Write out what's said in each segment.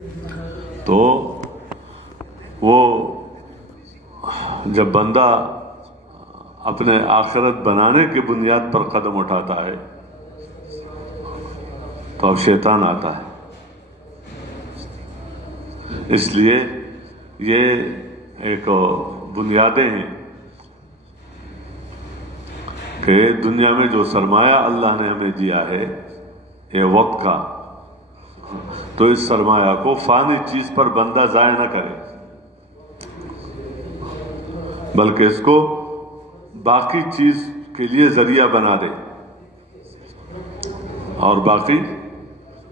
تو وہ جب بندہ اپنے آخرت بنانے کی بنیاد پر قدم اٹھاتا ہے تو اب شیطان آتا ہے. اس لیے یہ ایک بنیادیں ہیں کہ دنیا میں جو سرمایہ اللہ نے ہمیں دیا ہے یہ وقت کا، تو اس سرمایہ کو فانی چیز پر بندہ ضائع نہ کرے، بلکہ اس کو باقی چیز کے لیے ذریعہ بنا دے، اور باقی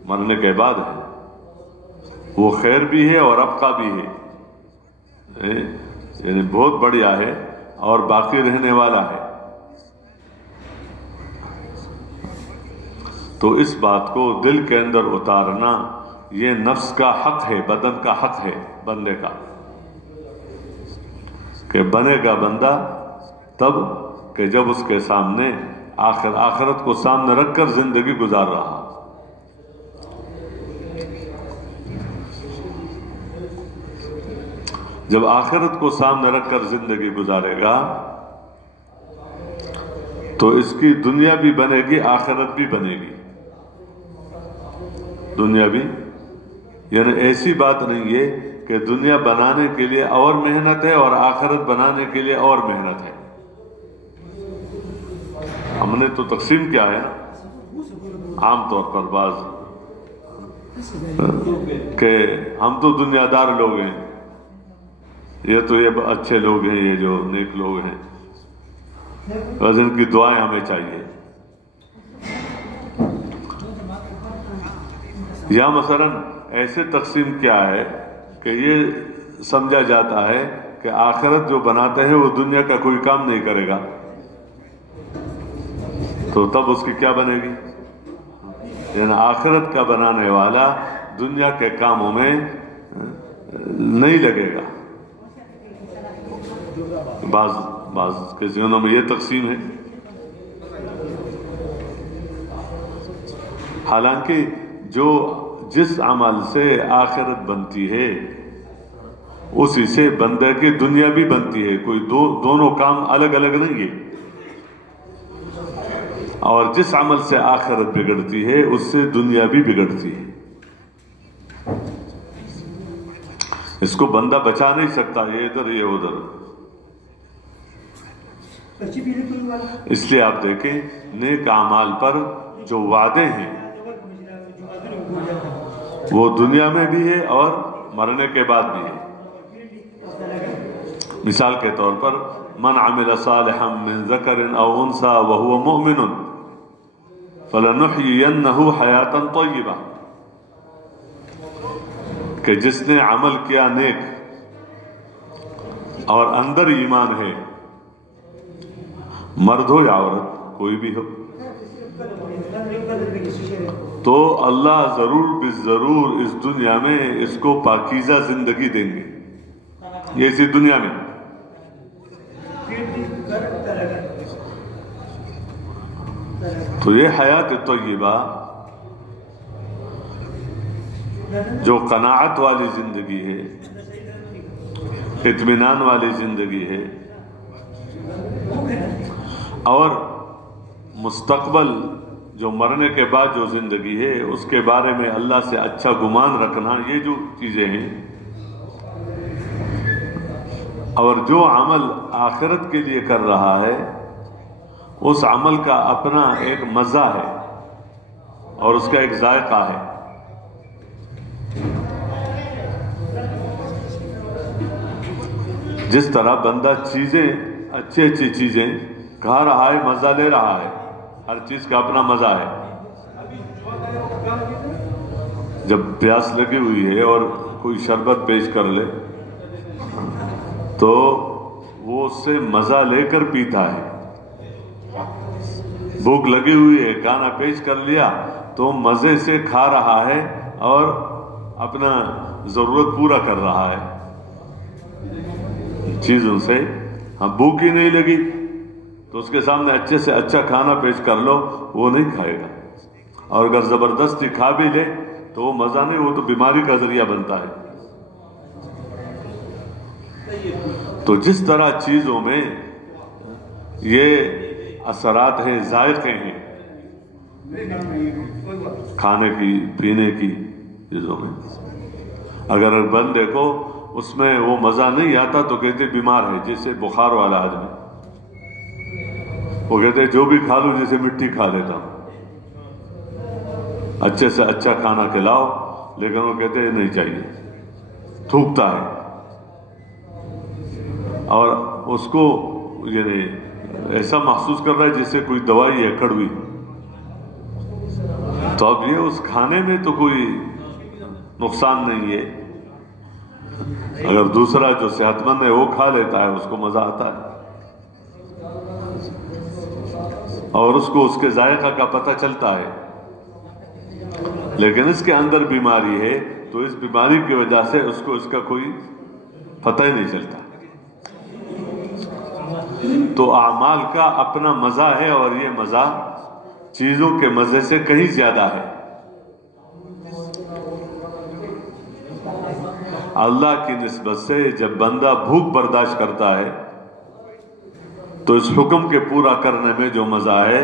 مرنے کے بعد ہے، وہ خیر بھی ہے اور ابقا بھی ہے، یعنی بہت بڑھیا ہے اور باقی رہنے والا ہے. تو اس بات کو دل کے اندر اتارنا یہ نفس کا حق ہے، بدن کا حق ہے بندے کا، کہ بنے گا بندہ تب کہ جب اس کے سامنے آخرت کو سامنے رکھ کر زندگی گزار رہا. جب آخرت کو سامنے رکھ کر زندگی گزارے گا تو اس کی دنیا بھی بنے گی، آخرت بھی بنے گی. دنیا بھی یعنی ایسی بات نہیں ہے کہ دنیا بنانے کے لیے اور محنت ہے اور آخرت بنانے کے لیے اور محنت ہے. ہم نے تو تقسیم کیا ہے عام طور پر بعض کہ ہم تو دنیا دار لوگ ہیں، یہ تو یہ اچھے لوگ ہیں، یہ جو نیک لوگ ہیں، بس ان کی دعائیں ہمیں چاہیے. یا مثلا ایسے تقسیم کیا ہے کہ یہ سمجھا جاتا ہے کہ آخرت جو بناتے ہیں وہ دنیا کا کوئی کام نہیں کرے گا، تو تب اس کی کیا بنے گی؟ یعنی آخرت کا بنانے والا دنیا کے کاموں میں نہیں لگے گا. بعض کے ذہنوں میں یہ تقسیم ہے. حالانکہ جس عمل سے آخرت بنتی ہے اسی سے بندے کی دنیا بھی بنتی ہے، کوئی دونوں کام الگ الگ نہیں ہے. اور جس عمل سے آخرت بگڑتی ہے اس سے دنیا بھی بگڑتی ہے. اس کو بندہ بچا نہیں سکتا، یہ ادھر یہ ادھر. اس لیے آپ دیکھیں نیک اعمال پر جو وعدے ہیں وہ دنیا میں بھی ہے اور مرنے کے بعد بھی ہے. مثال کے طور پر من عمل صالحا من ذکر او انثى وهو مؤمن فلنحيينه حیاتا طیبہ، کہ جس نے عمل کیا نیک اور اندر ایمان ہے، مرد ہو یا عورت کوئی بھی ہو، تو اللہ ضرور بالضرور اس دنیا میں اس کو پاکیزہ زندگی دیں گے. یہ اسی دنیا میں. تو یہ حیات طیبہ جو قناعت والی زندگی ہے، اطمینان والی زندگی ہے، اور مستقبل جو مرنے کے بعد جو زندگی ہے اس کے بارے میں اللہ سے اچھا گمان رکھنا، یہ جو چیزیں ہیں، اور جو عمل آخرت کے لیے کر رہا ہے اس عمل کا اپنا ایک مزہ ہے اور اس کا ایک ذائقہ ہے. جس طرح بندہ چیزیں اچھی چیزیں کھا رہا ہے، مزہ لے رہا ہے، ہر چیز کا اپنا مزہ ہے. جب پیاس لگی ہوئی ہے اور کوئی شربت پیش کر لے تو وہ اس سے مزہ لے کر پیتا ہے. بھوک لگی ہوئی ہے، کھانا پیش کر لیا تو مزے سے کھا رہا ہے اور اپنا ضرورت پورا کر رہا ہے چیزوں سے. ہاں بھوک ہی نہیں لگی تو اس کے سامنے اچھے سے اچھا کھانا پیش کر لو، وہ نہیں کھائے گا. اور اگر زبردستی کھا بھی لے تو وہ مزہ نہیں، وہ تو بیماری کا ذریعہ بنتا ہے. تو جس طرح چیزوں میں یہ اثرات ہیں، ذائقے ہیں، کھانے کی پینے کی چیزوں میں، اگر بند دیکھو اس میں وہ مزہ نہیں آتا تو کہتے بیمار ہے. جیسے بخار والا آدمی، وہ کہتے جو بھی کھا لو جیسے مٹی کھا لیتا ہوں، اچھے سے اچھا کھانا کھلاؤ، لیکن وہ کہتے نہیں چاہیے، تھوکتا ہے. اور اس کو یعنی ایسا محسوس کر رہا ہے جیسے کوئی دوائی ہے کڑوی. تو اب یہ اس کھانے میں تو کوئی نقصان نہیں ہے، اگر دوسرا جو صحت مند ہے وہ کھا لیتا ہے اس کو مزہ آتا ہے، اور اس کو اس کے ذائقہ کا پتہ چلتا ہے. لیکن اس کے اندر بیماری ہے تو اس بیماری کی وجہ سے اس کو اس کا کوئی پتہ ہی نہیں چلتا. تو اعمال کا اپنا مزہ ہے، اور یہ مزہ چیزوں کے مزے سے کہیں زیادہ ہے. اللہ کی نسبت سے جب بندہ بھوک برداشت کرتا ہے تو اس حکم کے پورا کرنے میں جو مزہ ہے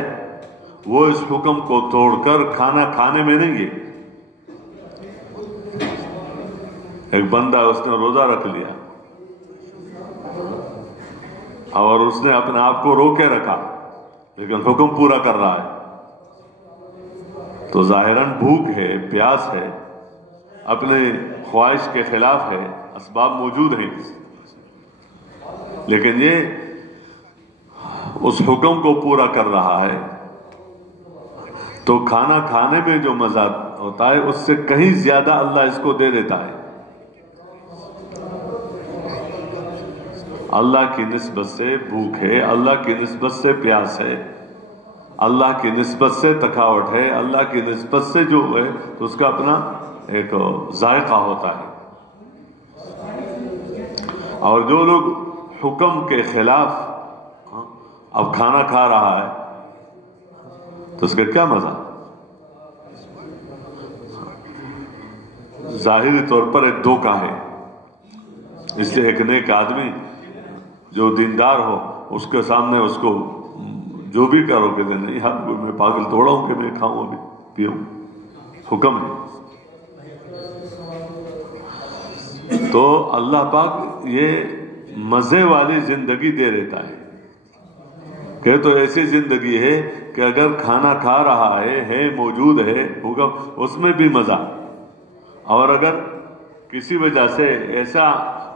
وہ اس حکم کو توڑ کر کھانا کھانے میں نہیں ہے. ایک بندہ اس نے روزہ رکھ لیا اور اس نے اپنے آپ کو روکے رکھا، لیکن حکم پورا کر رہا ہے، تو ظاہراً بھوک ہے، پیاس ہے، اپنے خواہش کے خلاف ہے، اسباب موجود ہیں، لیکن یہ اس حکم کو پورا کر رہا ہے. تو کھانا کھانے میں جو مزہ ہوتا ہے اس سے کہیں زیادہ اللہ اس کو دے دیتا ہے. اللہ کی نسبت سے بھوک ہے، اللہ کی نسبت سے پیاس ہے، اللہ کی نسبت سے تھکاوٹ ہے، اللہ کی نسبت سے جو ہے تو اس کا اپنا ایک ذائقہ ہوتا ہے. اور جو لوگ حکم کے خلاف اب کھانا کھا رہا ہے تو اس کا کیا مزہ؟ ظاہری طور پر ایک دھوکہ ہے. اس لیے ایک نیک آدمی جو دیندار ہو اس کے سامنے اس کو جو بھی کرو کہ نہیں، میں پاگل تھوڑا ہوں کہ میں کھاؤں ابھی پیوں، حکم ہے. تو اللہ پاک یہ مزے والی زندگی دے دیتا ہے کہ تو ایسی زندگی ہے کہ اگر کھانا کھا رہا ہے موجود ہے حکم، اس میں بھی مزہ. اور اگر کسی وجہ سے ایسا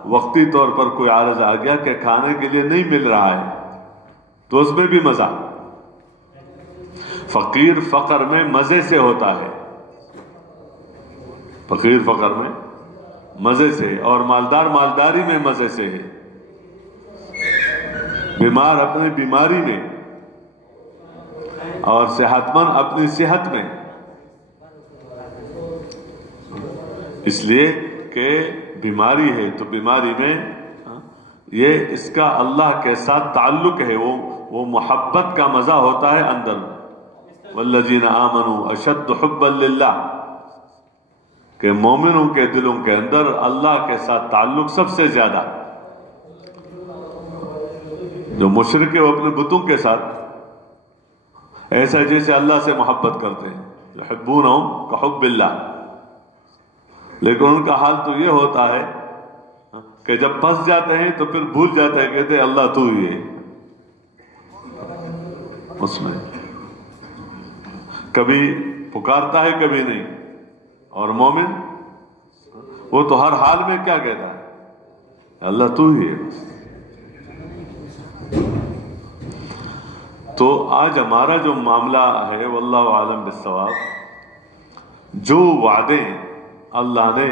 وقتی طور پر کوئی عارض آ گیا کہ کھانے کے لیے نہیں مل رہا ہے تو اس میں بھی مزہ. فقیر فقر میں مزے سے ہوتا ہے، فقیر فقر میں مزے سے، اور مالدار مالداری میں مزے سے ہے، بیمار اپنی بیماری میں، اور صحت مند اپنی صحت میں. اس لیے کہ بیماری ہے تو بیماری میں یہ اس کا اللہ کے ساتھ تعلق ہے، وہ محبت کا مزہ ہوتا ہے اندر. والذین آمنوا اشد حبا للہ، کہ مومنوں کے دلوں کے اندر اللہ کے ساتھ تعلق سب سے زیادہ. جو مشرک ہے وہ اپنے بتوں کے ساتھ ایسا جیسے اللہ سے محبت کرتے ہیں، یحبونہم کحب اللہ، لیکن ان کا حال تو یہ ہوتا ہے کہ جب پھنس جاتے ہیں تو پھر بھول جاتے ہیں، کہتے ہیں اللہ تو ہی ہے. اس میں کبھی پکارتا ہے کبھی نہیں. اور مومن وہ تو ہر حال میں کیا کہتا ہے؟ اللہ تو ہی ہے. تو آج ہمارا جو معاملہ ہے واللہ عالم بالصواب، جو وعدے اللہ نے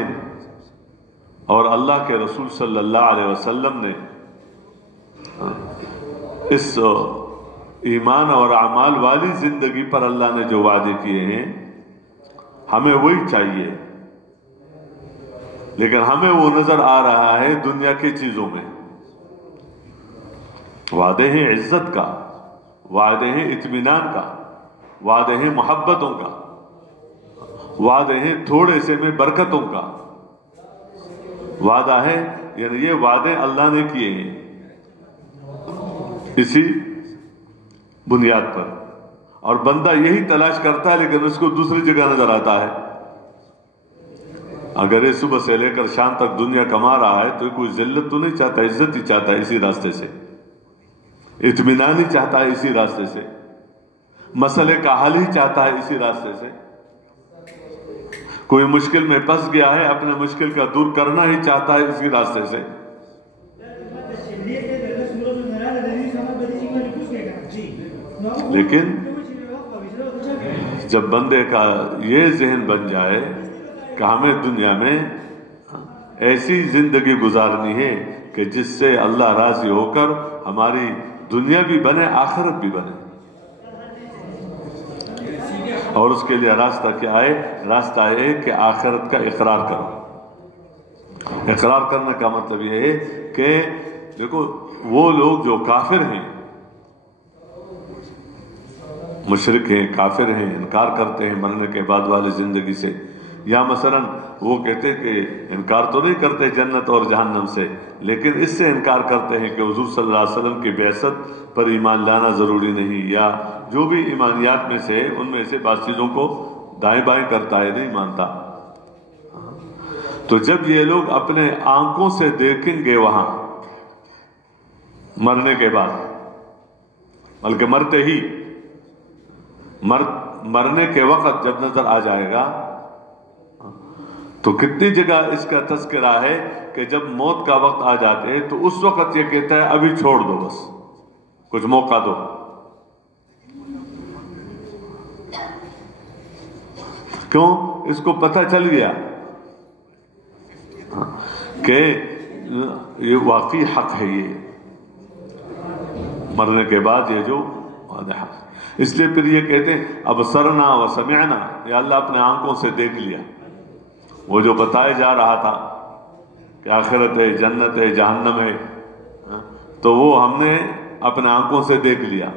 اور اللہ کے رسول صلی اللہ علیہ وسلم نے اس ایمان اور اعمال والی زندگی پر اللہ نے جو وعدے کیے ہیں ہمیں وہی چاہیے، لیکن ہمیں وہ نظر آ رہا ہے دنیا کی چیزوں میں. وعدے ہیں عزت کا، وعدے ہیں اطمینان کا، وعدے ہیں محبتوں کا، وعدے ہیں تھوڑے سے میں برکتوں کا وعدہ ہے، یعنی یہ وعدے اللہ نے کیے ہیں اسی بنیاد پر، اور بندہ یہی تلاش کرتا ہے لیکن اس کو دوسری جگہ نظر آتا ہے۔ اگر یہ صبح سے لے کر شام تک دنیا کما رہا ہے تو کوئی ذلت تو نہیں چاہتا، عزت ہی چاہتا ہے اسی راستے سے، اطمینان ہی چاہتا ہے اسی راستے سے، مسئلے کا حل ہی چاہتا ہے اسی راستے سے۔ کوئی مشکل میں پھنس گیا ہے، اپنے مشکل کا دور کرنا ہی چاہتا ہے اسی راستے سے۔ لیکن جب بندے کا یہ ذہن بن جائے کہ ہمیں دنیا میں ایسی زندگی گزارنی ہے کہ جس سے اللہ راضی ہو کر ہماری دنیا بھی بنے آخرت بھی بنے، اور اس کے لیے راستہ کیا ہے؟ راستہ ہے کہ آخرت کا اقرار کرو۔ اقرار کرنے کا مطلب یہ ہے کہ دیکھو وہ لوگ جو کافر ہیں، مشرک ہیں، کافر ہیں، انکار کرتے ہیں مرنے کے بعد والی زندگی سے، یا مثلا وہ کہتے ہیں کہ انکار تو نہیں کرتے جنت اور جہنم سے، لیکن اس سے انکار کرتے ہیں کہ حضور صلی اللہ علیہ وسلم کی بعثت پر ایمان لانا ضروری نہیں، یا جو بھی ایمانیات میں سے ان میں سے بعض چیزوں کو دائیں بائیں کرتا ہے، نہیں مانتا۔ تو جب یہ لوگ اپنے آنکھوں سے دیکھیں گے وہاں مرنے کے بعد، بلکہ مرتے ہی مرنے کے وقت جب نظر آ جائے گا، تو کتنی جگہ اس کا تذکرہ ہے کہ جب موت کا وقت آ جاتے ہیں تو اس وقت یہ کہتا ہے ابھی چھوڑ دو، بس کچھ موقع دو۔ کیوں؟ اس کو پتہ چل گیا کہ یہ واقعی حق ہے، یہ مرنے کے بعد یہ جو وعدہ ہے، اس لیے پھر یہ کہتے ہیں ابصرنا و سمعنا، یا اللہ اپنے آنکھوں سے دیکھ لیا، وہ جو بتایا جا رہا تھا کہ آخرت ہے، جنت ہے، جہنم ہے، تو وہ ہم نے اپنے آنکھوں سے دیکھ لیا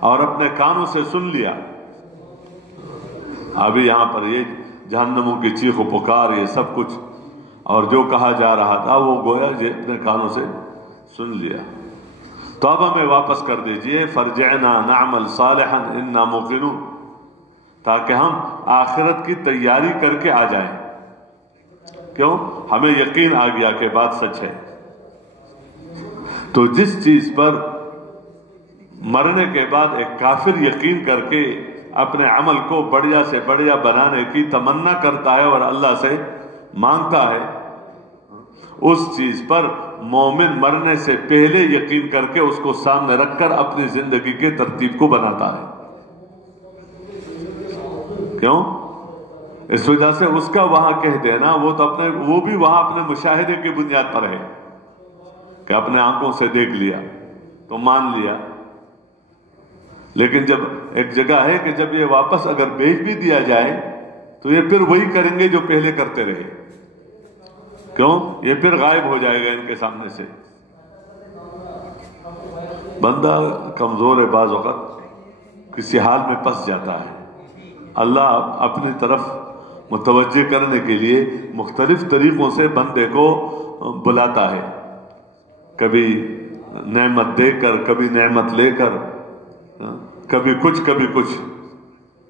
اور اپنے کانوں سے سن لیا۔ ابھی یہاں پر یہ جہنموں کی چیخ و پکار، یہ سب کچھ اور جو کہا جا رہا تھا وہ گویا یہ اپنے کانوں سے سن لیا۔ تو اب ہمیں واپس کر دیجئے، فرجعنا نعمل صالحا انا موقنون، تاکہ ہم آخرت کی تیاری کر کے آ جائیں۔ کیوں؟ ہمیں یقین آ گیا کہ بات سچ ہے۔ تو جس چیز پر مرنے کے بعد ایک کافر یقین کر کے اپنے عمل کو بڑھیا سے بڑھیا بنانے کی تمنا کرتا ہے اور اللہ سے مانگتا ہے، اس چیز پر مومن مرنے سے پہلے یقین کر کے اس کو سامنے رکھ کر اپنی زندگی کے ترتیب کو بناتا ہے۔ کیوں؟ اس وجہ سے اس کا وہاں کہہ دینا وہ بھی وہاں اپنے مشاہدے کی بنیاد پر ہے کہ اپنے آنکھوں سے دیکھ لیا تو مان لیا، لیکن جب ایک جگہ ہے کہ جب یہ واپس اگر بھیج بھی دیا جائے تو یہ پھر وہی کریں گے جو پہلے کرتے رہے۔ کیوں؟ یہ پھر غائب ہو جائے گا ان کے سامنے سے۔ بندہ کمزور ہے، بعض وقت کسی حال میں پھنس جاتا ہے، اللہ اپنی طرف متوجہ کرنے کے لیے مختلف طریقوں سے بندے کو بلاتا ہے، کبھی نعمت دے کر، کبھی نعمت لے کر، کبھی کچھ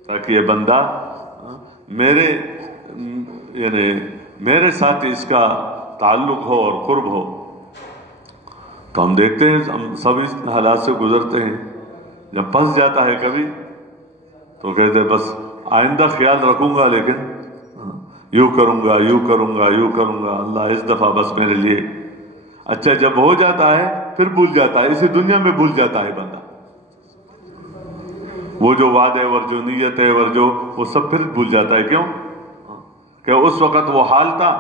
تاکہ یہ بندہ میرے ساتھ اس کا تعلق ہو اور قرب ہو۔ تو ہم دیکھتے ہیں، ہم سب اس حالات سے گزرتے ہیں، جب پھنس جاتا ہے کبھی تو کہتے ہیں بس آئندہ خیال رکھوں گا، لیکن یوں کروں گا، اللہ اس دفعہ بس میرے لیے۔ اچھا جب ہو جاتا ہے پھر بھول جاتا ہے، اسی دنیا میں بھول جاتا ہے بندہ، وہ جو وعدے اور جو نیت ہے اور جو وہ سب پھر بھول جاتا ہے۔ کیوں؟ کہ اس وقت وہ حال تھا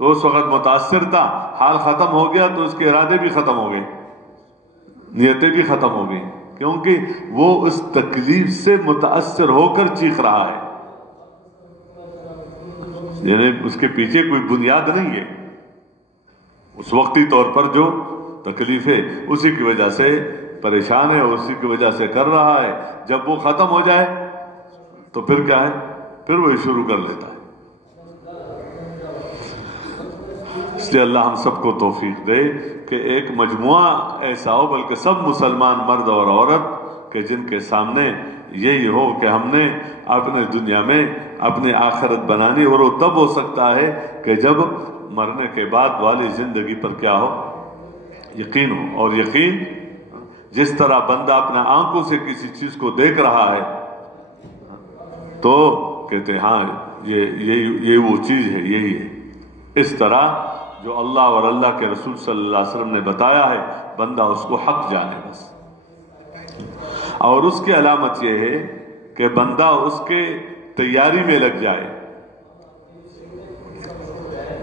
تو اس وقت متاثر تھا، حال ختم ہو گیا تو اس کے ارادے بھی ختم ہو گئے، نیتیں بھی ختم ہو گئی، کیونکہ وہ اس تکلیف سے متاثر ہو کر چیخ رہا ہے، یعنی اس کے پیچھے کوئی بنیاد نہیں ہے، اس وقتی طور پر جو تکلیف ہے اسی کی وجہ سے پریشان ہے، اسی کی وجہ سے کر رہا ہے۔ جب وہ ختم ہو جائے تو پھر کیا ہے؟ پھر وہی شروع کر لیتا ہے. اس لیے اللہ ہم سب کو توفیق دے کہ ایک مجموعہ ایسا ہو، بلکہ سب مسلمان مرد اور عورت کہ جن کے سامنے یہی ہو کہ ہم نے اپنے دنیا میں اپنی آخرت بنانی، اور وہ تب ہو سکتا ہے کہ جب مرنے کے بعد والی زندگی پر کیا ہو؟ یقین ہو. اور یقین جس طرح بندہ اپنا آنکھوں سے کسی چیز کو دیکھ رہا ہے تو کہتے ہیں ہاں یہ وہ چیز ہے، یہی ہے. اس طرح جو اللہ اور اللہ کے رسول صلی اللہ علیہ وسلم نے بتایا ہے بندہ اس کو حق جانے بس. اور اس کی علامت یہ ہے کہ بندہ اس کے تیاری میں لگ جائے.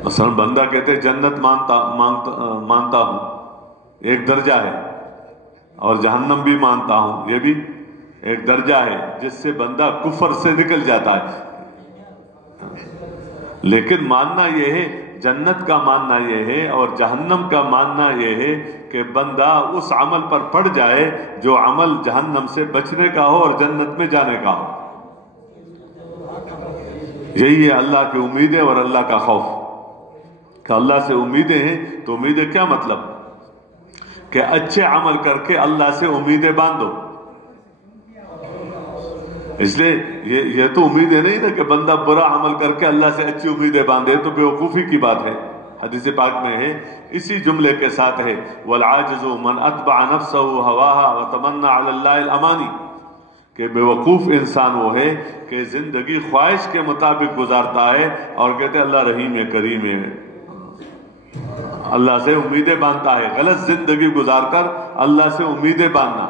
مثلا بندہ کہتے جنت مانتا ہوں، ایک درجہ ہے، اور جہنم بھی مانتا ہوں، یہ بھی ایک درجہ ہے جس سے بندہ کفر سے نکل جاتا ہے. لیکن ماننا یہ ہے، جنت کا ماننا یہ ہے اور جہنم کا ماننا یہ ہے کہ بندہ اس عمل پر پڑ جائے جو عمل جہنم سے بچنے کا ہو اور جنت میں جانے کا ہو. یہی ہے اللہ کی امیدیں اور اللہ کا خوف. کہ اللہ سے امیدیں ہیں تو امیدیں کیا مطلب؟ کہ اچھے عمل کر کے اللہ سے امیدیں باندھو. اس لیے یہ تو امیدیں نہیں نا کہ بندہ برا عمل کر کے اللہ سے اچھی امیدیں باندھے، تو بیوقوفی کی بات ہے. حدیث پاک میں ہے، اسی جملے کے ساتھ ہے والعاجز من اتبع نفسه هواها وتمنى على الله الاماني، کہ بیوقوف انسان وہ ہے کہ زندگی خواہش کے مطابق گزارتا ہے اور کہتے اللہ رحیم ہے کریم ہے، اللہ سے امیدیں باندھتا ہے. غلط زندگی گزار کر اللہ سے امیدیں باندھنا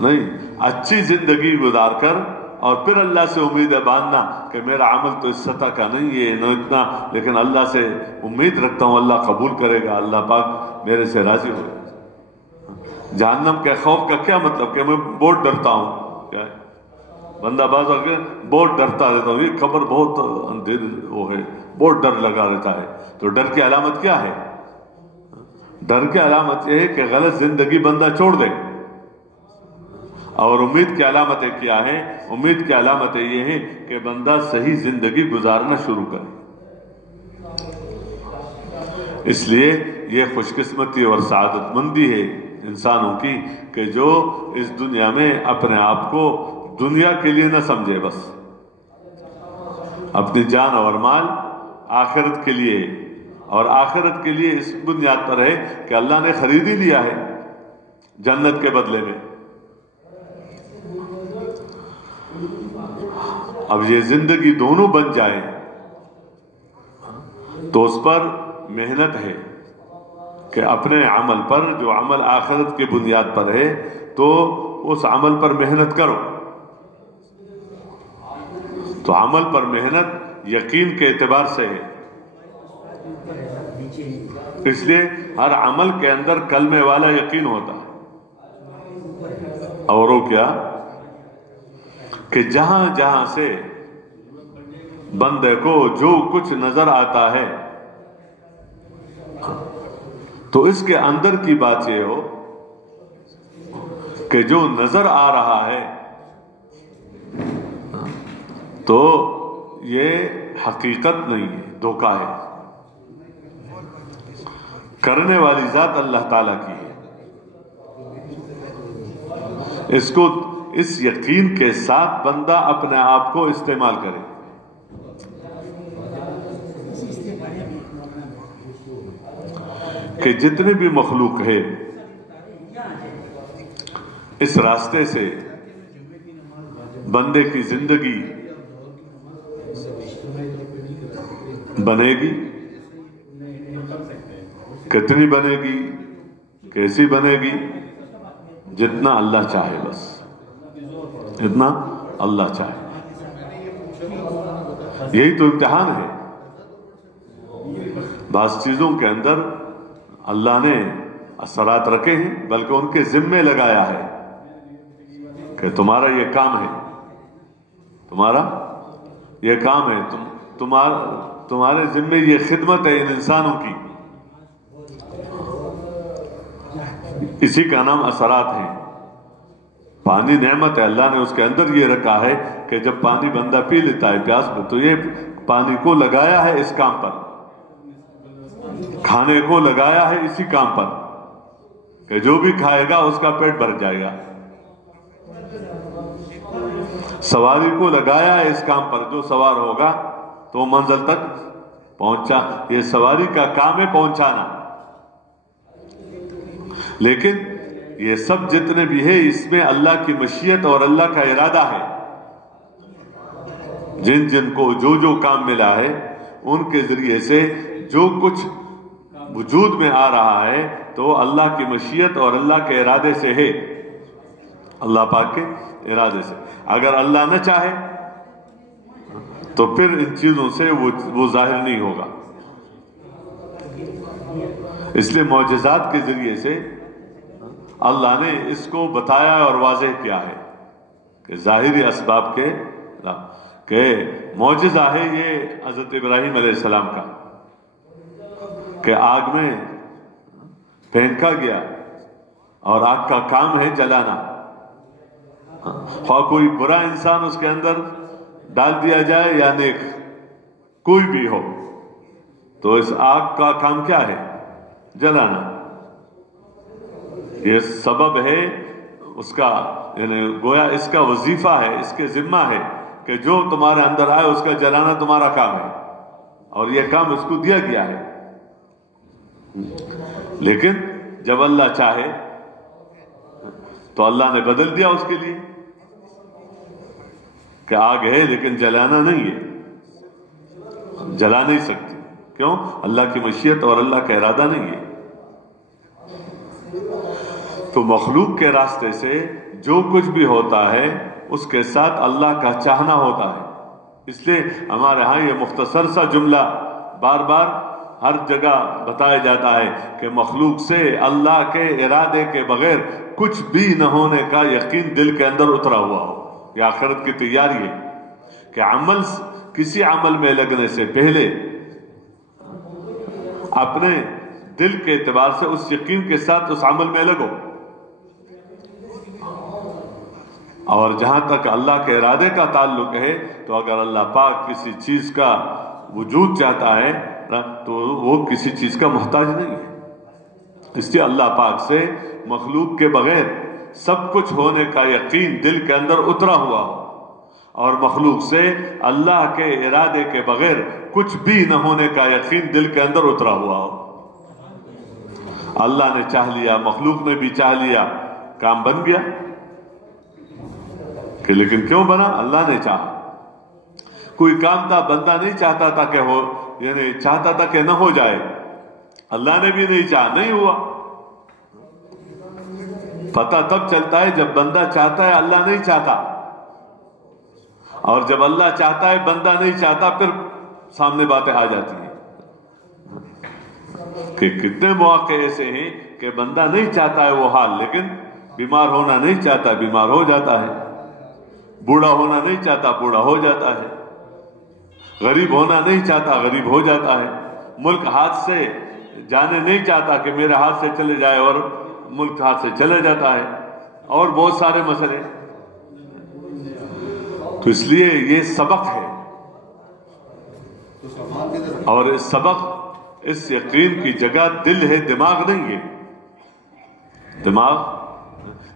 نہیں، اچھی زندگی گزار کر اور پھر اللہ سے امیدیں باندھنا کہ میرا عمل تو اس سطح کا نہیں ہے نہ اتنا، لیکن اللہ سے امید رکھتا ہوں اللہ قبول کرے گا، اللہ پاک میرے سے راضی ہوگا. جہنم کے خوف کا کیا مطلب؟ کہ میں بہت ڈرتا ہوں. کیا ہے؟ بندہ باز بہت ڈرتا رہتا ہوں، یہ خبر بہت اندھیر وہ ہے، بہت ڈر لگا رہتا ہے. تو ڈر کی علامت کیا ہے؟ ڈر کی علامت یہ ہے کہ غلط زندگی بندہ چھوڑ دے. اور امید کی علامتیں کیا ہیں؟ امید کی علامتیں یہ ہیں کہ بندہ صحیح زندگی گزارنا شروع کرے. اس لیے یہ خوش قسمتی اور سعادت مندی ہے انسانوں کی کہ جو اس دنیا میں اپنے آپ کو دنیا کے لیے نہ سمجھے، بس اپنی جان اور مال آخرت کے لیے، اور آخرت کے لیے اس بنیاد پر ہے کہ اللہ نے خرید ہی لیا ہے جنت کے بدلے میں. اب یہ زندگی دونوں بن جائے تو اس پر محنت ہے کہ اپنے عمل پر، جو عمل آخرت کی بنیاد پر ہے تو اس عمل پر محنت کرو. تو عمل پر محنت یقین کے اعتبار سے ہے. اس لیے ہر عمل کے اندر کلمے والا یقین ہوتا ہے. اور وہ کیا کہ جہاں جہاں سے بندے کو جو کچھ نظر آتا ہے تو اس کے اندر کی بات یہ ہو کہ جو نظر آ رہا ہے تو یہ حقیقت نہیں ہے، دھوکہ ہے. کرنے والی ذات اللہ تعالیٰ کی ہے. اس کو اس یقین کے ساتھ بندہ اپنے آپ کو استعمال کرے. کہ جتنے بھی مخلوق ہے اس راستے سے بندے کی زندگی بنے گی. کتنی بنے گی، کیسی بنے گی؟ جتنا اللہ چاہے، بس جتنا اللہ چاہے. یہی تو امتحان ہے. بعض چیزوں کے اندر اللہ نے اثرات رکھے ہیں، بلکہ ان کے ذمے لگایا ہے کہ تمہارا یہ کام ہے، تمہارا یہ کام ہے، تمہارے ذمے یہ خدمت ہے ان انسانوں کی. اسی کا نام اثرات ہیں. پانی نعمت ہے، اللہ نے اس کے اندر یہ رکھا ہے کہ جب پانی بندہ پی لیتا ہے پیاس میں، تو یہ پانی کو لگایا ہے اس کام پر، کھانے کو لگایا ہے اسی کام پر کہ جو بھی کھائے گا اس کا پیٹ بھر جائے گا، سواری کو لگایا ہے اس کام پر، جو سوار ہوگا تو منزل تک پہنچا، یہ سواری کا کام ہے پہنچانا۔ لیکن یہ سب جتنے بھی ہے اس میں اللہ کی مشیت اور اللہ کا ارادہ ہے، جن جن کو جو جو کام ملا ہے ان کے ذریعے سے جو کچھ وجود میں آ رہا ہے تو اللہ کی مشیت اور اللہ کے ارادے سے ہے، اللہ پاک کے ارادے سے۔ اگر اللہ نہ چاہے تو پھر ان چیزوں سے وہ ظاہر نہیں ہوگا۔ اس لیے معجزات کے ذریعے سے اللہ نے اس کو بتایا اور واضح کیا ہے کہ ظاہری اسباب کے کہ معجزہ ہے یہ حضرت ابراہیم علیہ السلام کا کہ آگ میں پھینکا گیا اور آگ کا کام ہے جلانا، خواہ کوئی برا انسان اس کے اندر ڈال دیا جائے یا نیک، کوئی بھی ہو تو اس آگ کا کام کیا ہے؟ جلانا۔ یہ سبب ہے اس کا، یعنی گویا اس کا وظیفہ ہے، اس کے ذمہ ہے کہ جو تمہارے اندر آئے اس کا جلانا تمہارا کام ہے، اور یہ کام اس کو دیا گیا ہے۔ لیکن جب اللہ چاہے تو اللہ نے بدل دیا اس کے لیے کہ آگ ہے لیکن جلانا نہیں ہے، جلا نہیں سکتی، کیوں؟ اللہ کی مشیت اور اللہ کا ارادہ نہیں ہے۔ تو مخلوق کے راستے سے جو کچھ بھی ہوتا ہے اس کے ساتھ اللہ کا چاہنا ہوتا ہے۔ اس لیے ہمارے ہاں یہ مختصر سا جملہ بار بار ہر جگہ بتایا جاتا ہے کہ مخلوق سے اللہ کے ارادے کے بغیر کچھ بھی نہ ہونے کا یقین دل کے اندر اترا ہوا ہو۔ یہ آخرت کی تیاری ہے کہ کسی عمل میں لگنے سے پہلے اپنے دل کے اعتبار سے اس یقین کے ساتھ اس عمل میں لگو، اور جہاں تک اللہ کے ارادے کا تعلق ہے تو اگر اللہ پاک کسی چیز کا وجود چاہتا ہے تو وہ کسی چیز کا محتاج نہیں ہے۔ اس لیے اللہ پاک سے مخلوق کے بغیر سب کچھ ہونے کا یقین دل کے اندر اترا ہوا ہو، اور مخلوق سے اللہ کے ارادے کے بغیر کچھ بھی نہ ہونے کا یقین دل کے اندر اترا ہوا ہو۔ اللہ نے چاہ لیا، مخلوق نے بھی چاہ لیا، کام بن گیا کہ لیکن کیوں بنا؟ اللہ نے چاہا۔ کوئی کام تھا بندہ نہیں چاہتا تھا کہ ہو، یعنی چاہتا تھا کہ نہ ہو جائے، اللہ نے بھی نہیں چاہا، نہیں ہوا۔ پتہ تب چلتا ہے جب بندہ چاہتا ہے، اللہ نہیں چاہتا، اور جب اللہ چاہتا ہے بندہ نہیں چاہتا، پھر سامنے باتیں آ جاتی ہیں کہ کتنے مواقع ایسے ہیں کہ بندہ نہیں چاہتا ہے وہ حال، لیکن بیمار ہونا نہیں چاہتا، بیمار ہو جاتا ہے، بوڑھا ہونا نہیں چاہتا، بوڑھا ہو جاتا ہے، غریب ہونا نہیں چاہتا، غریب ہو جاتا ہے، ملک ہاتھ سے جانے نہیں چاہتا کہ میرے ہاتھ سے چلے جائے، اور ملک ہاتھ سے چلے جاتا ہے، اور بہت سارے مسئلے۔ تو اس لیے یہ سبق ہے، اور اس سبق، اس یقین کی جگہ دل ہے، دماغ نہیں ہے۔ دماغ،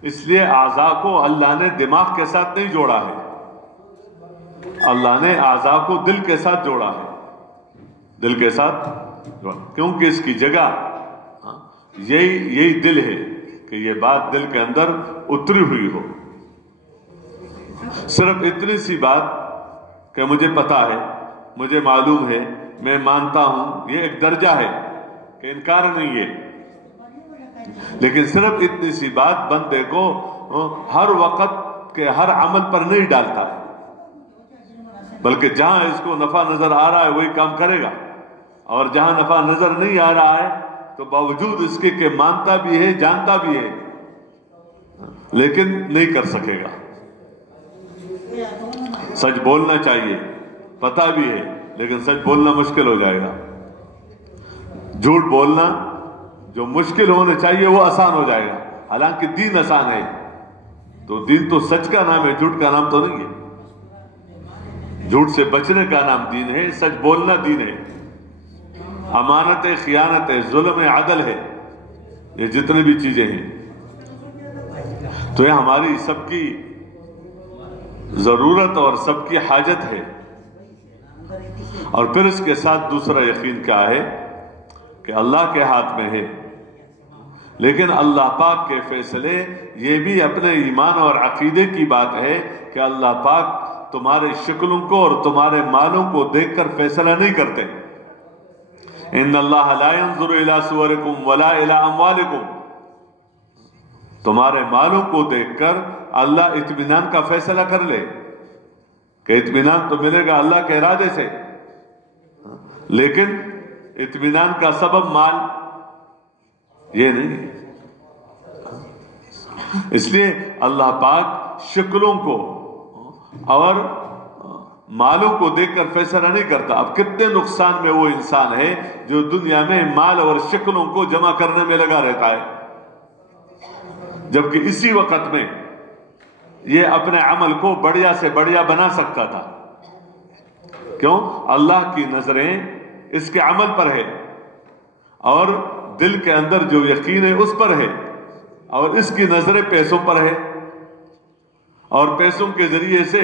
اس لیے اعضاء کو اللہ نے دماغ کے ساتھ نہیں جوڑا ہے، اللہ نے اعضاء کو دل کے ساتھ جوڑا ہے، دل کے ساتھ جوڑا، کیونکہ اس کی جگہ یہی دل ہے کہ یہ بات دل کے اندر اتری ہوئی ہو۔ صرف اتنی سی بات کہ مجھے پتا ہے، مجھے معلوم ہے، میں مانتا ہوں، یہ ایک درجہ ہے کہ انکار نہیں ہے، لیکن صرف اتنی سی بات بندے کو ہر وقت کے ہر عمل پر نہیں ڈالتا ہے، بلکہ جہاں اس کو نفع نظر آ رہا ہے وہی کام کرے گا، اور جہاں نفع نظر نہیں آ رہا ہے تو باوجود اس کے کہ مانتا بھی ہے، جانتا بھی ہے، لیکن نہیں کر سکے گا۔ سچ بولنا چاہیے، پتہ بھی ہے، لیکن سچ بولنا مشکل ہو جائے گا۔ جھوٹ بولنا جو مشکل ہونا چاہیے وہ آسان ہو جائے گا، حالانکہ دین آسان ہے، تو دین تو سچ کا نام ہے، جھوٹ کا نام تو نہیں ہے. جھوٹ سے بچنے کا نام دین ہے، سچ بولنا دین ہے. امانت ہے، خیانت ہے، ظلم ہے، عدل ہے، یہ جتنے بھی چیزیں ہیں تو یہ ہماری سب کی ضرورت اور سب کی حاجت ہے. اور پھر اس کے ساتھ دوسرا یقین کیا ہے کہ اللہ کے ہاتھ میں ہے، لیکن اللہ پاک کے فیصلے یہ بھی اپنے ایمان اور عقیدے کی بات ہے کہ اللہ پاک تمہارے شکلوں کو اور تمہارے مالوں کو دیکھ کر فیصلہ نہیں کرتے. ان اللہ لا ينظر الى صورکم ولا الى اموالکم. تمہارے مالوں کو دیکھ کر اللہ اطمینان کا فیصلہ کر لے کہ اطمینان تو ملے گا اللہ کے ارادے سے، لیکن اطمینان کا سبب مال یہ نہیں ہے. اس لیے اللہ پاک شکلوں کو اور مالوں کو دیکھ کر فیصلہ نہیں کرتا. اب کتنے نقصان میں وہ انسان ہے جو دنیا میں مال اور شکلوں کو جمع کرنے میں لگا رہتا ہے، جبکہ اسی وقت میں یہ اپنے عمل کو بڑھیا سے بڑھیا بنا سکتا تھا. کیوں؟ اللہ کی نظریں اس کے عمل پر ہے اور دل کے اندر جو یقین ہے اس پر ہے، اور اس کی نظریں پیسوں پر ہے، اور پیسوں کے ذریعے سے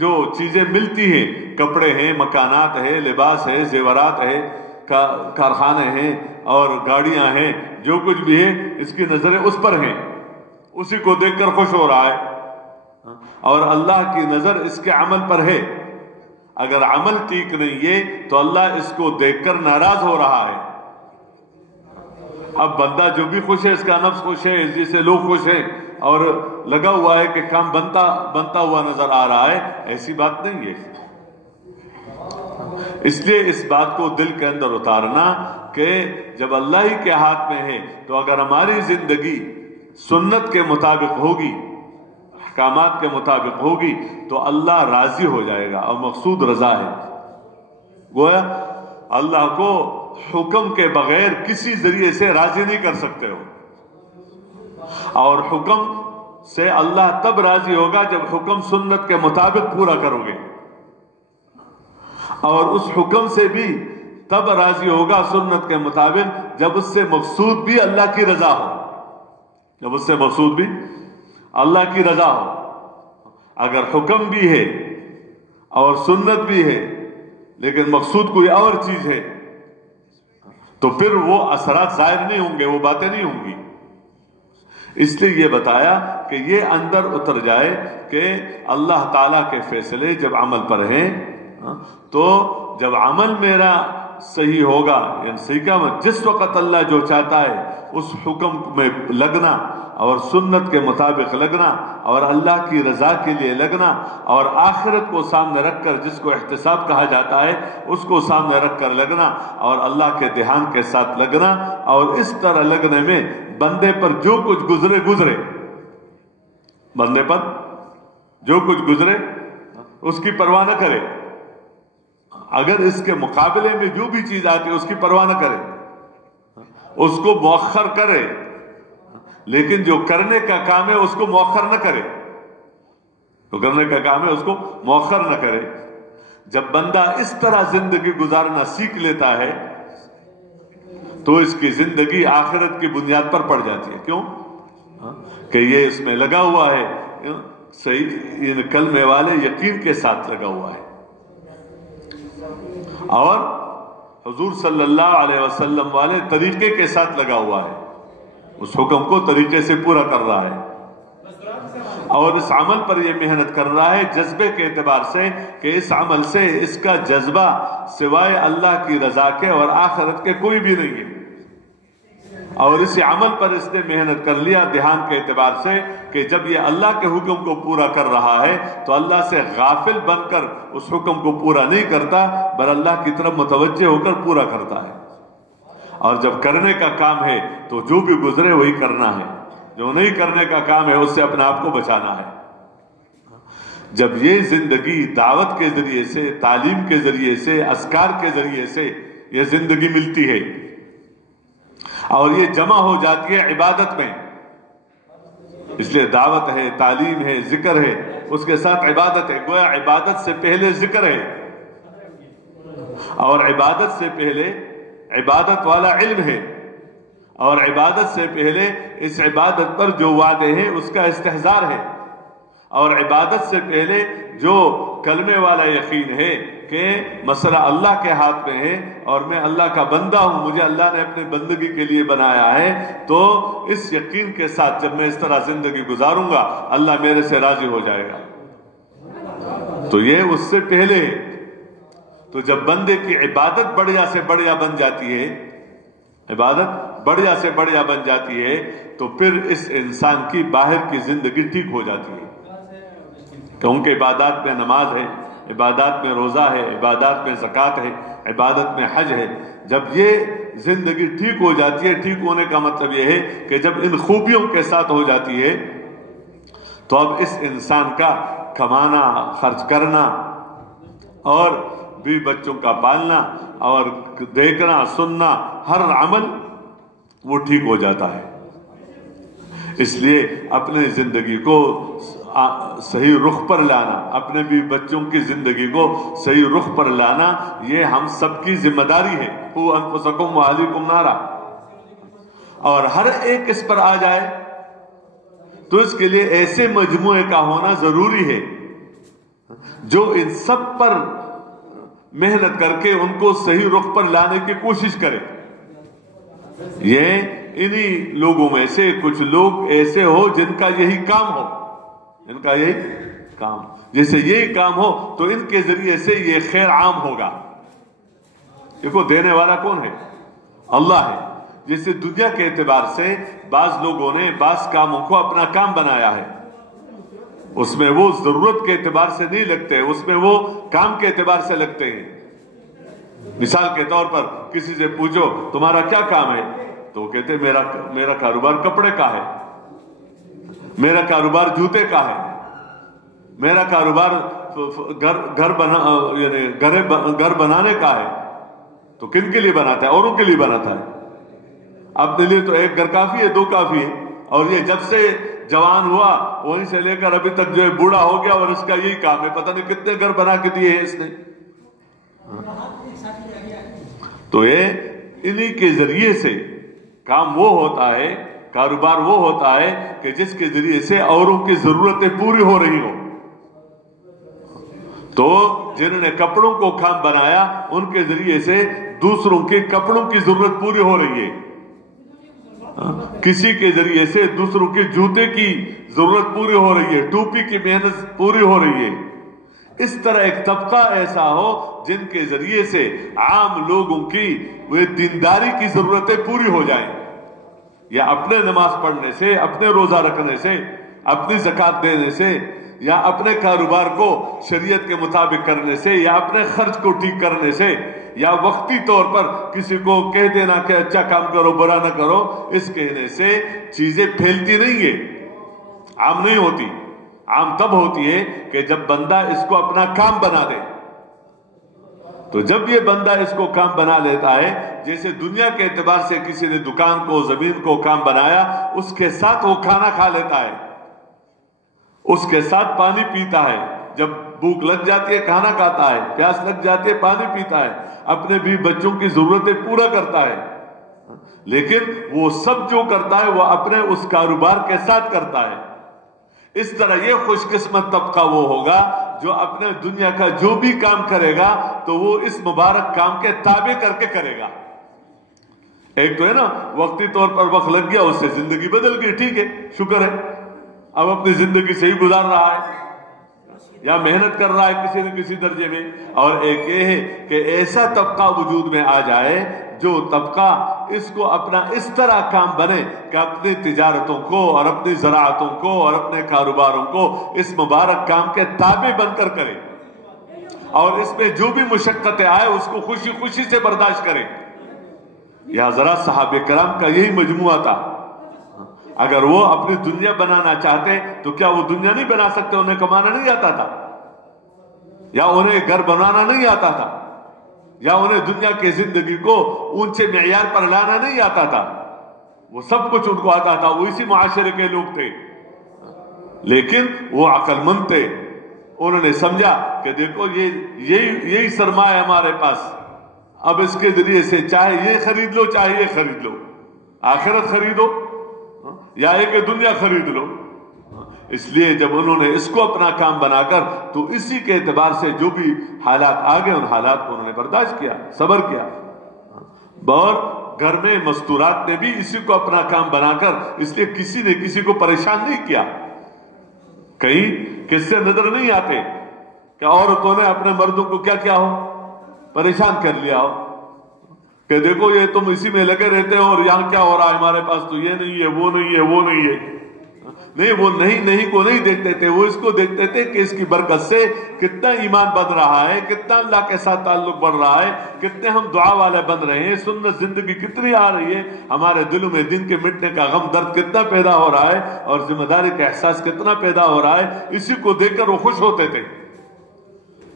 جو چیزیں ملتی ہیں، کپڑے ہیں، مکانات ہیں، لباس ہے، زیورات ہے، کارخانے ہیں اور گاڑیاں ہیں، جو کچھ بھی ہے اس کی نظریں اس پر ہیں، اسی کو دیکھ کر خوش ہو رہا ہے. اور اللہ کی نظر اس کے عمل پر ہے. اگر عمل ٹھیک نہیں ہے تو اللہ اس کو دیکھ کر ناراض ہو رہا ہے. اب بندہ جو بھی خوش ہے، اس کا نفس خوش ہے، اس سے لوگ خوش ہیں اور لگا ہوا ہے کہ کام بنتا ہوا نظر آ رہا ہے، ایسی بات نہیں ہے. اس لیے اس بات کو دل کے اندر اتارنا کہ جب اللہ ہی کے ہاتھ میں ہے تو اگر ہماری زندگی سنت کے مطابق ہوگی، احکامات کے مطابق ہوگی تو اللہ راضی ہو جائے گا، اور مقصود رضا ہے. گویا اللہ کو حکم کے بغیر کسی ذریعے سے راضی نہیں کر سکتے ہو، اور حکم سے اللہ تب راضی ہوگا جب حکم سنت کے مطابق پورا کرو گے، اور اس حکم سے بھی تب راضی ہوگا سنت کے مطابق جب اس سے مقصود بھی اللہ کی رضا ہو، جب اس سے مقصود بھی اللہ کی رضا ہو. اگر حکم بھی ہے اور سنت بھی ہے لیکن مقصود کوئی اور چیز ہے تو پھر وہ اثرات ظاہر نہیں ہوں گے، وہ باتیں نہیں ہوں گی. اس لیے یہ بتایا کہ یہ اندر اتر جائے کہ اللہ تعالیٰ کے فیصلے جب عمل پر ہیں تو جب عمل میرا صحیح ہوگا، یعنی صحیح کا جس وقت اللہ جو چاہتا ہے اس حکم میں لگنا اور سنت کے مطابق لگنا اور اللہ کی رضا کے لیے لگنا اور آخرت کو سامنے رکھ کر، جس کو احتساب کہا جاتا ہے، اس کو سامنے رکھ کر لگنا اور اللہ کے دھیان کے ساتھ لگنا. اور اس طرح لگنے میں بندے پر جو کچھ گزرے بندے پر جو کچھ گزرے اس کی پرواہ نہ کرے. اگر اس کے مقابلے میں جو بھی چیز آتی ہے اس کی پرواہ نہ کرے، اس کو مؤخر کرے، لیکن جو کرنے کا کام ہے اس کو مؤخر نہ کرے. تو کرنے کا کام ہے اس کو مؤخر نہ کرے. جب بندہ اس طرح زندگی گزارنا سیکھ لیتا ہے تو اس کی زندگی آخرت کی بنیاد پر پڑ جاتی ہے. کیوں؟ کہ یہ اس میں لگا ہوا ہے، صحیح کلمے والے یقین کے ساتھ لگا ہوا ہے، اور حضور صلی اللہ علیہ وسلم والے طریقے کے ساتھ لگا ہوا ہے، اس حکم کو طریقے سے پورا کر رہا ہے، اور اس عمل پر یہ محنت کر رہا ہے جذبے کے اعتبار سے کہ اس عمل سے اس کا جذبہ سوائے اللہ کی رضا کے اور آخرت کے کوئی بھی نہیں ہے. اور اسی عمل پر اس نے محنت کر لیا دھیان کے اعتبار سے کہ جب یہ اللہ کے حکم کو پورا کر رہا ہے تو اللہ سے غافل بن کر اس حکم کو پورا نہیں کرتا، بل اللہ کی طرف متوجہ ہو کر پورا کرتا ہے. اور جب کرنے کا کام ہے تو جو بھی گزرے وہی کرنا ہے، جو نہیں کرنے کا کام ہے اس سے اپنے آپ کو بچانا ہے. جب یہ زندگی دعوت کے ذریعے سے، تعلیم کے ذریعے سے، اذکار کے ذریعے سے یہ زندگی ملتی ہے اور یہ جمع ہو جاتی ہے عبادت میں، اس لیے دعوت ہے، تعلیم ہے، ذکر ہے، اس کے ساتھ عبادت ہے. گویا عبادت سے پہلے ذکر ہے، اور عبادت سے پہلے عبادت والا علم ہے، اور عبادت سے پہلے اس عبادت پر جو وعدے ہیں اس کا استحضار ہے، اور عبادت سے پہلے جو کلمے والا یقین ہے کہ مسئلہ اللہ کے ہاتھ میں ہے اور میں اللہ کا بندہ ہوں، مجھے اللہ نے اپنی بندگی کے لیے بنایا ہے، تو اس یقین کے ساتھ جب میں اس طرح زندگی گزاروں گا اللہ میرے سے راضی ہو جائے گا. تو یہ اس سے پہلے ہے. تو جب بندے کی عبادت بڑھیا سے بڑھیا بن جاتی ہے، عبادت بڑھیا سے بڑھیا بن جاتی ہے، تو پھر اس انسان کی باہر کی زندگی ٹھیک ہو جاتی ہے. کیونکہ عبادات میں نماز ہے، عبادات میں روزہ ہے، عبادات میں زکوٰۃ ہے، عبادت میں حج ہے. جب یہ زندگی ٹھیک ہو جاتی ہے، ٹھیک ہونے کا مطلب یہ ہے کہ جب ان خوبیوں کے ساتھ ہو جاتی ہے تو اب اس انسان کا کمانا، خرچ کرنا اور بھی بچوں کا پالنا اور دیکھنا سننا ہر عمل وہ ٹھیک ہو جاتا ہے. اس لیے اپنے زندگی کو صحیح رخ پر لانا، اپنے بھی بچوں کی زندگی کو صحیح رخ پر لانا، یہ ہم سب کی ذمہ داری ہے. قوا انفسکم واہلیکم نارا. اور ہر ایک اس پر آ جائے تو اس کے لیے ایسے مجموعے کا ہونا ضروری ہے جو ان سب پر محنت کر کے ان کو صحیح رخ پر لانے کی کوشش کرے. یہ انہی لوگوں میں سے کچھ لوگ ایسے ہو جن کا یہی کام ہو، ان کا یہی کام، جیسے یہی کام ہو تو ان کے ذریعے سے یہ خیر عام ہوگا. دیکھو دینے والا کون ہے؟ اللہ ہے. جیسے دنیا کے اعتبار سے بعض لوگوں نے بعض کاموں کو اپنا کام بنایا ہے، اس میں وہ ضرورت کے اعتبار سے نہیں لگتے، اس میں وہ کام کے اعتبار سے لگتے ہیں. مثال کے طور پر کسی سے پوچھو تمہارا کیا کام ہے، تو وہ کہتے میرا کاروبار کپڑے کا ہے، میرا کاروبار جوتے کا ہے، میرا کاروبار گھر بنانے کا ہے. تو کن کے لیے بناتا ہے؟ اوروں کے لیے بناتا ہے. اپنے لیے تو ایک گھر کافی ہے، دو کافی ہے. اور یہ جب سے جوان ہوا وہیں سے لے کر ابھی تک جو ہے بوڑھا ہو گیا اور اس کا یہی کام ہے، پتہ نہیں کتنے گھر بنا کے دیے ہیں اس نے. تو یہ انہی کے ذریعے سے کام وہ ہوتا ہے، کاروبار وہ ہوتا ہے کہ جس کے ذریعے سے اوروں کی ضرورتیں پوری ہو رہی ہوں. تو جنہوں نے کپڑوں کو کام بنایا ان کے ذریعے سے دوسروں کے کپڑوں کی ضرورت پوری ہو رہی ہے. کسی کے ذریعے سے دوسروں کے جوتے کی ضرورت پوری ہو رہی ہے، ٹوپی کی محنت پوری ہو رہی ہے. اس طرح ایک طبقہ ایسا ہو جن کے ذریعے سے عام لوگوں کی وہ دینداری کی ضرورتیں پوری ہو جائیں، یا اپنے نماز پڑھنے سے، اپنے روزہ رکھنے سے، اپنی زکوٰۃ دینے سے، یا اپنے کاروبار کو شریعت کے مطابق کرنے سے، یا اپنے خرچ کو ٹھیک کرنے سے، یا وقتی طور پر کسی کو کہہ دینا کہ اچھا کام کرو برا نہ کرو، اس کہنے سے چیزیں پھیلتی نہیں ہے، عام نہیں ہوتی. عام تب ہوتی ہے کہ جب بندہ اس کو اپنا کام بنا دے. تو جب یہ بندہ اس کو کام بنا لیتا ہے، جیسے دنیا کے اعتبار سے کسی نے دکان کو، زمین کو کام بنایا، اس کے ساتھ وہ کھانا کھا لیتا ہے، اس کے ساتھ پانی پیتا ہے، جب بھوک لگ جاتی ہے کھانا کھاتا ہے، پیاس لگ جاتی ہے پانی پیتا ہے، اپنے بھی بچوں کی ضرورتیں پورا کرتا ہے. لیکن وہ سب جو کرتا ہے وہ اپنے اس کاروبار کے ساتھ کرتا ہے. اس طرح یہ خوش قسمت طبقہ وہ ہوگا جو اپنے دنیا کا جو بھی کام کرے گا تو وہ اس مبارک کام کے تابع کر کے کرے گا. ایک تو ہے نا وقتی طور پر وقت لگ گیا، اس سے زندگی بدل گئی، ٹھیک ہے، شکر ہے، اب اپنی زندگی صحیح گزار رہا ہے یا محنت کر رہا ہے کسی نہ کسی درجے میں. اور ایک یہ ہے کہ ایسا طبقہ وجود میں آ جائے جو طبقہ اس کو اپنا اس طرح کام بنے کہ اپنی تجارتوں کو اور اپنی زراعتوں کو اور اپنے کاروباروں کو اس مبارک کام کے تابع بن کر کرے، اور اس میں جو بھی مشقتیں آئے اس کو خوشی خوشی سے برداشت کرے. یہ حضرات صحابہ کرام کا یہی مجموعہ تھا. اگر وہ اپنی دنیا بنانا چاہتے تو کیا وہ دنیا نہیں بنا سکتے؟ انہیں کمانا نہیں آتا تھا، یا انہیں گھر بنانا نہیں آتا تھا، یا انہیں دنیا کی زندگی کو اونچے معیار پر لانا نہیں آتا تھا؟ وہ سب کچھ ان کو آتا تھا، وہ اسی معاشرے کے لوگ تھے. لیکن وہ عقل مند تھے، انہوں نے سمجھا کہ دیکھو یہی سرمایہ ہمارے پاس، اب اس کے ذریعے سے چاہے یہ خرید لو چاہے یہ خرید لو، آخرت خریدو یا ایک دنیا خرید لو۔ اس لیے جب انہوں نے اس کو اپنا کام بنا کر، تو اسی کے اعتبار سے جو بھی حالات آگے ان حالات کو انہوں نے برداشت کیا، صبر کیا۔ اور گھر میں مستورات نے بھی اسی کو اپنا کام بنا کر، اس لیے کسی نے کسی کو پریشان نہیں کیا۔ کہیں قصے نظر نہیں آتے کہ عورتوں نے اپنے مردوں کو کیا کیا ہو، پریشان کر لیا ہو کہ دیکھو یہ تم اسی میں لگے رہتے ہو اور یہاں کیا ہو رہا ہے، ہمارے پاس تو یہ نہیں ہے، وہ نہیں ہے، وہ نہیں ہے۔ نہیں، وہ نہیں کو نہیں دیکھتے تھے، وہ اس کو دیکھتے تھے کہ اس کی برکت سے کتنا ایمان بڑھ رہا ہے، کتنا اللہ کے ساتھ تعلق بڑھ رہا ہے، کتنے ہم دعا والے بن رہے ہیں، سنت زندگی کتنی آ رہی ہے، ہمارے دلوں میں دن کے مٹنے کا غم درد کتنا پیدا ہو رہا ہے، اور ذمہ داری کا احساس کتنا پیدا ہو رہا ہے، اسی کو دیکھ کر وہ خوش ہوتے تھے۔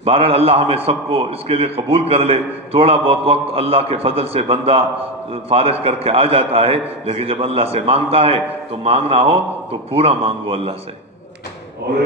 بہرحال اللہ ہمیں سب کو اس کے لیے قبول کر لے۔ تھوڑا بہت وقت اللہ کے فضل سے بندہ فارغ کر کے آ جاتا ہے، لیکن جب اللہ سے مانگتا ہے تو مانگنا ہو تو پورا مانگو اللہ سے۔ اور